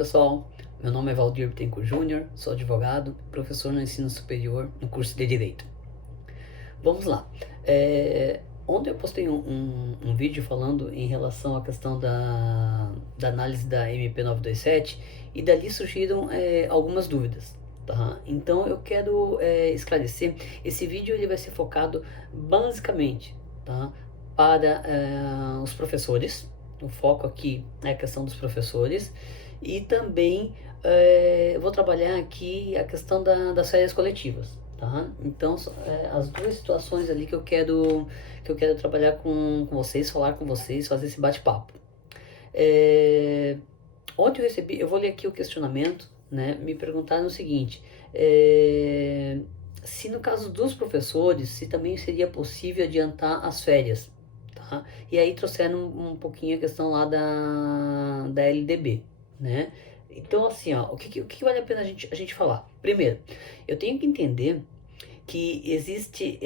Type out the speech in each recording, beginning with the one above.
pessoal, meu nome é Valdir Bittencourt Júnior, sou advogado, professor no ensino superior no curso de Direito. Vamos lá. Ontem eu postei um vídeo falando em relação à questão da análise da MP 927 e dali surgiram algumas dúvidas. Tá? Então eu quero esclarecer. Esse vídeo ele vai ser focado basicamente, tá, para os professores. O foco aqui é a questão dos professores e também eu vou trabalhar aqui a questão das férias coletivas. Tá? Então, as duas situações ali que eu quero trabalhar com vocês, falar com vocês, fazer esse bate-papo. Ontem eu vou ler aqui o questionamento, né? Me perguntaram o seguinte, se no caso dos professores, se também seria possível adiantar as férias, tá? E aí trouxeram um pouquinho a questão lá da LDB, né? Então, assim, ó, o que vale a pena a gente falar? Primeiro, eu tenho que entender que existe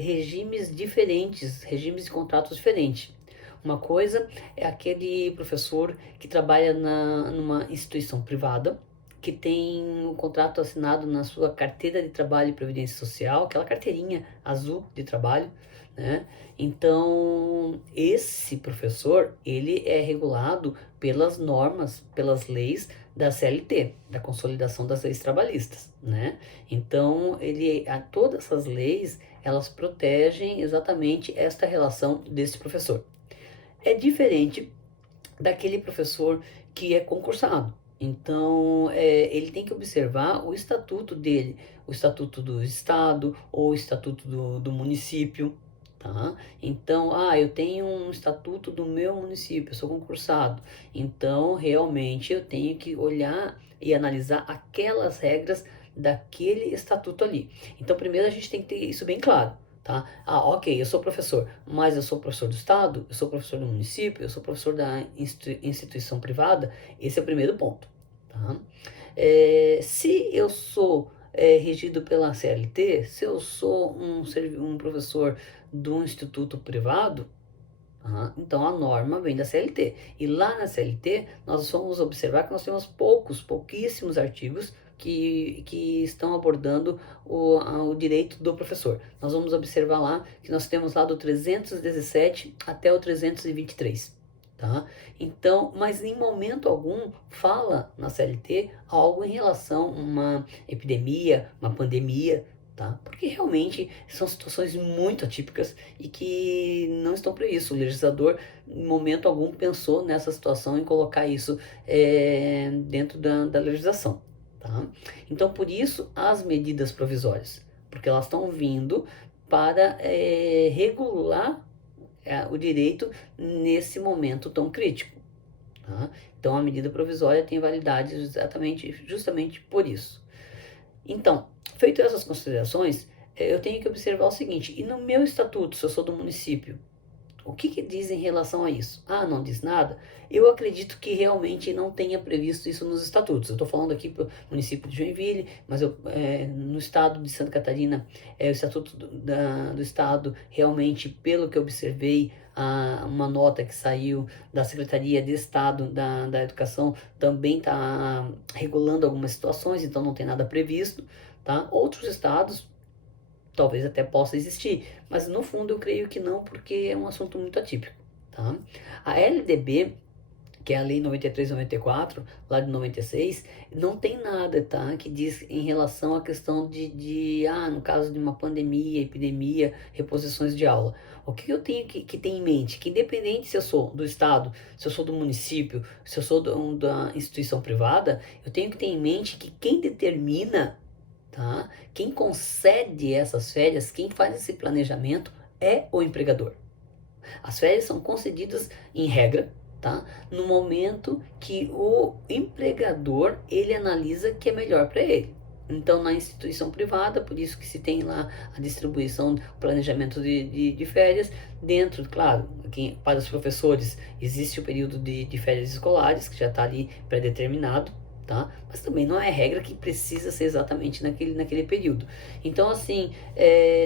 regimes diferentes, regimes de contratos diferentes. Uma coisa é aquele professor que trabalha numa instituição privada, que tem um contrato assinado na sua carteira de trabalho e previdência social, aquela carteirinha azul de trabalho, né? Então, esse professor, ele é regulado pelas normas, pelas leis da CLT, da Consolidação das Leis Trabalhistas, né? Então, todas essas leis, elas protegem exatamente esta relação desse professor. É diferente daquele professor que é concursado. Então, ele tem que observar o estatuto dele, o estatuto do estado ou o estatuto do município, tá? Então, eu tenho um estatuto do meu município, eu sou concursado. Então, realmente, eu tenho que olhar e analisar aquelas regras daquele estatuto ali. Então, primeiro a gente tem que ter isso bem claro. Tá? Ok, eu sou professor, mas eu sou professor do estado, eu sou professor do município, eu sou professor da instituição privada. Esse é o primeiro ponto. Tá? Se eu sou regido pela CLT, se eu sou um professor de um instituto privado, então a norma vem da CLT. E lá na CLT, nós vamos observar que nós temos pouquíssimos artigos que estão abordando o direito do professor. Nós vamos observar lá que nós temos lá do 317 até o 323. Tá? Então, mas em momento algum fala na CLT algo em relação a uma epidemia, uma pandemia, tá? Porque realmente são situações muito atípicas e que não estão previstas. O legislador, em momento algum, pensou nessa situação em colocar isso dentro da legislação. Tá? Então, por isso, as medidas provisórias, porque elas estão vindo para regular o direito nesse momento tão crítico. Tá? Então, a medida provisória tem validade justamente por isso. Então, feito essas considerações, eu tenho que observar o seguinte, e no meu estatuto, se eu sou do município, o que diz em relação a isso? Não diz nada? Eu acredito que realmente não tenha previsto isso nos estatutos. Eu estou falando aqui para o município de Joinville, mas no estado de Santa Catarina, o estatuto do estado, realmente, pelo que eu observei, uma nota que saiu da Secretaria de Estado da Educação também está regulando algumas situações, então não tem nada previsto. Tá? Outros estados talvez até possa existir, mas no fundo eu creio que não, porque é um assunto muito atípico, tá? A LDB, que é a Lei 93/94, lá de 96, não tem nada, tá? Que diz em relação à questão no caso de uma pandemia, epidemia, reposições de aula. O que eu tenho que ter em mente? Que independente se eu sou do estado, se eu sou do município, se eu sou da instituição privada, eu tenho que ter em mente que quem determina, tá? Quem concede essas férias, quem faz esse planejamento é o empregador. As férias são concedidas em regra, tá? No momento que o empregador ele analisa que é melhor para ele. Então, na instituição privada, por isso que se tem lá a distribuição, o planejamento de férias, dentro, claro, para os professores existe o período de férias escolares, que já está ali pré-determinado, tá? Mas também não é regra que precisa ser exatamente naquele período. Então, assim,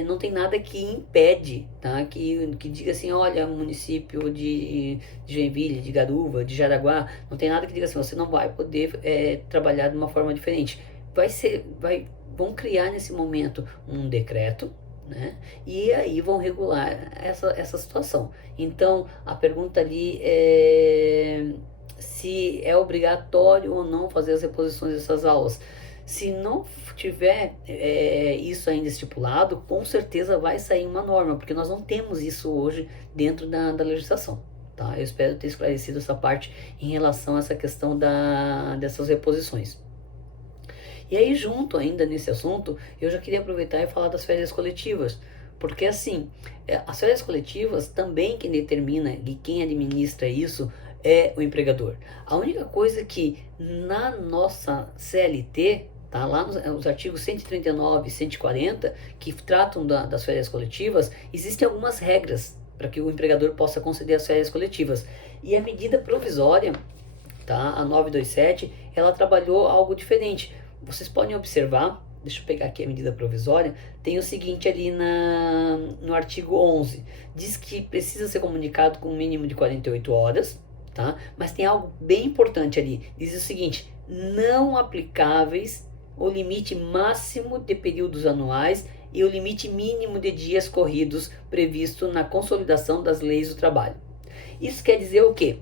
não tem nada que impede, tá? Que diga assim, olha, município de Joinville, de Garuva, de Jaraguá, não tem nada que diga assim, você não vai poder trabalhar de uma forma diferente. Vão criar nesse momento um decreto, né? E aí vão regular essa situação. Então, a pergunta ali é se é obrigatório ou não fazer as reposições dessas aulas. Se não tiver isso ainda estipulado, com certeza vai sair uma norma, porque nós não temos isso hoje dentro da legislação. Tá? Eu espero ter esclarecido essa parte em relação a essa questão dessas reposições. E aí, junto ainda nesse assunto, eu já queria aproveitar e falar das férias coletivas. Porque assim, as férias coletivas também quem determina e quem administra isso é o empregador. A única coisa que na nossa CLT, tá, lá nos artigos 139 e 140, que tratam das férias coletivas, existem algumas regras para que o empregador possa conceder as férias coletivas. E a medida provisória, tá, a 927, ela trabalhou algo diferente. Vocês podem observar, deixa eu pegar aqui a medida provisória, tem o seguinte ali no artigo 11, diz que precisa ser comunicado com um mínimo de 48 horas, tá? Mas tem algo bem importante ali, diz o seguinte, não aplicáveis o limite máximo de períodos anuais e o limite mínimo de dias corridos previsto na consolidação das leis do trabalho. Isso quer dizer o quê?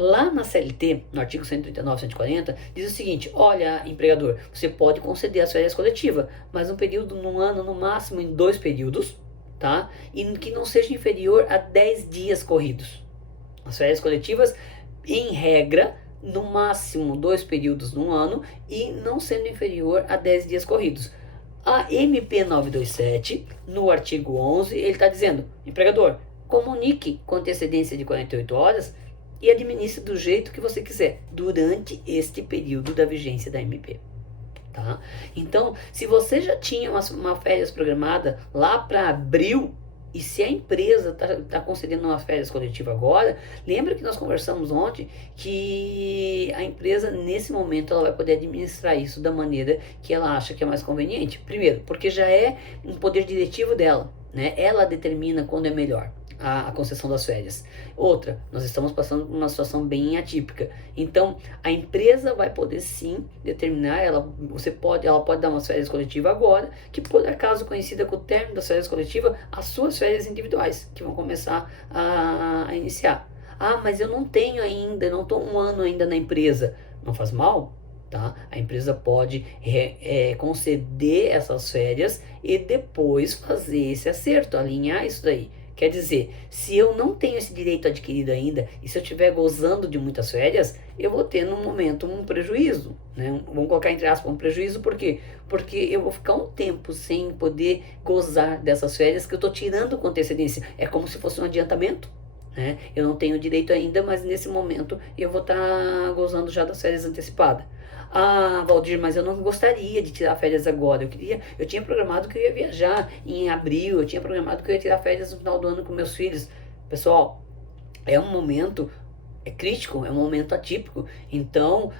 Lá na CLT, no artigo 139 e 140, diz o seguinte, olha, empregador, você pode conceder as férias coletivas, mas um período num ano, no máximo em 2 períodos, tá? E que não seja inferior a 10 dias corridos. As férias coletivas, em regra, no máximo 2 períodos num ano e não sendo inferior a 10 dias corridos. A MP 927, no artigo 11, ele está dizendo, empregador, comunique com antecedência de 48 horas e administre do jeito que você quiser durante este período da vigência da MP. Tá? Então, se você já tinha uma férias programada lá para abril, e se a empresa está concedendo uma férias coletiva agora, lembra que nós conversamos ontem que a empresa, nesse momento, ela vai poder administrar isso da maneira que ela acha que é mais conveniente. Primeiro, porque já é um poder diretivo dela, né? Ela determina quando é melhor a concessão das férias. Outra, nós estamos passando por uma situação bem atípica. Então, a empresa vai poder sim determinar, ela pode dar umas férias coletivas agora, que por acaso coincida com o término das férias coletivas, as suas férias individuais, que vão começar a iniciar. Ah, mas eu não tenho ainda, não estou um ano ainda na empresa. Não faz mal, tá? A empresa pode conceder essas férias e depois fazer esse acerto, alinhar isso daí. Quer dizer, se eu não tenho esse direito adquirido ainda, e se eu estiver gozando de muitas férias, eu vou ter, no momento, um prejuízo, né? Vamos colocar entre aspas um prejuízo, por quê? Porque eu vou ficar um tempo sem poder gozar dessas férias que eu estou tirando com antecedência. É como se fosse um adiantamento, né? Eu não tenho direito ainda, mas nesse momento eu vou estar gozando já das férias antecipadas. Ah, Valdir, mas eu não gostaria de tirar férias agora. Eu tinha programado que eu ia viajar em abril, eu tinha programado que eu ia tirar férias no final do ano com meus filhos. Pessoal, é um momento crítico, é um momento atípico. Então,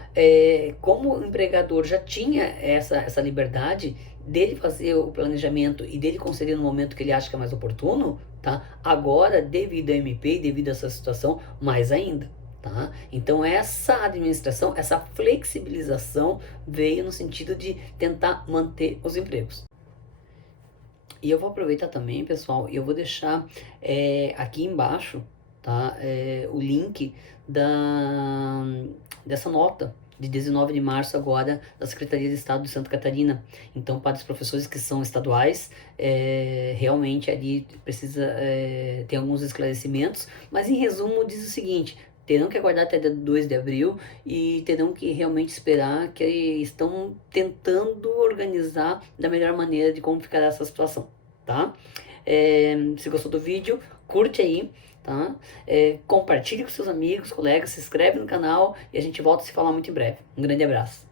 como o empregador já tinha essa liberdade dele fazer o planejamento e dele conceder no momento que ele acha que é mais oportuno, tá? Agora, devido à MP e devido a essa situação, mais ainda. Tá? Então essa administração, essa flexibilização veio no sentido de tentar manter os empregos. E eu vou aproveitar também, pessoal, e eu vou deixar aqui embaixo, tá, o link dessa nota de 19 de março agora da Secretaria de Estado de Santa Catarina. Então, para os professores que são estaduais, realmente ali precisa ter alguns esclarecimentos, mas em resumo diz o seguinte: terão que aguardar até 2 de abril e terão que realmente esperar, que estão tentando organizar da melhor maneira de como ficará essa situação, tá? Se gostou do vídeo, curte aí, tá? Compartilhe com seus amigos, colegas, se inscreve no canal e a gente volta a se falar muito em breve. Um grande abraço.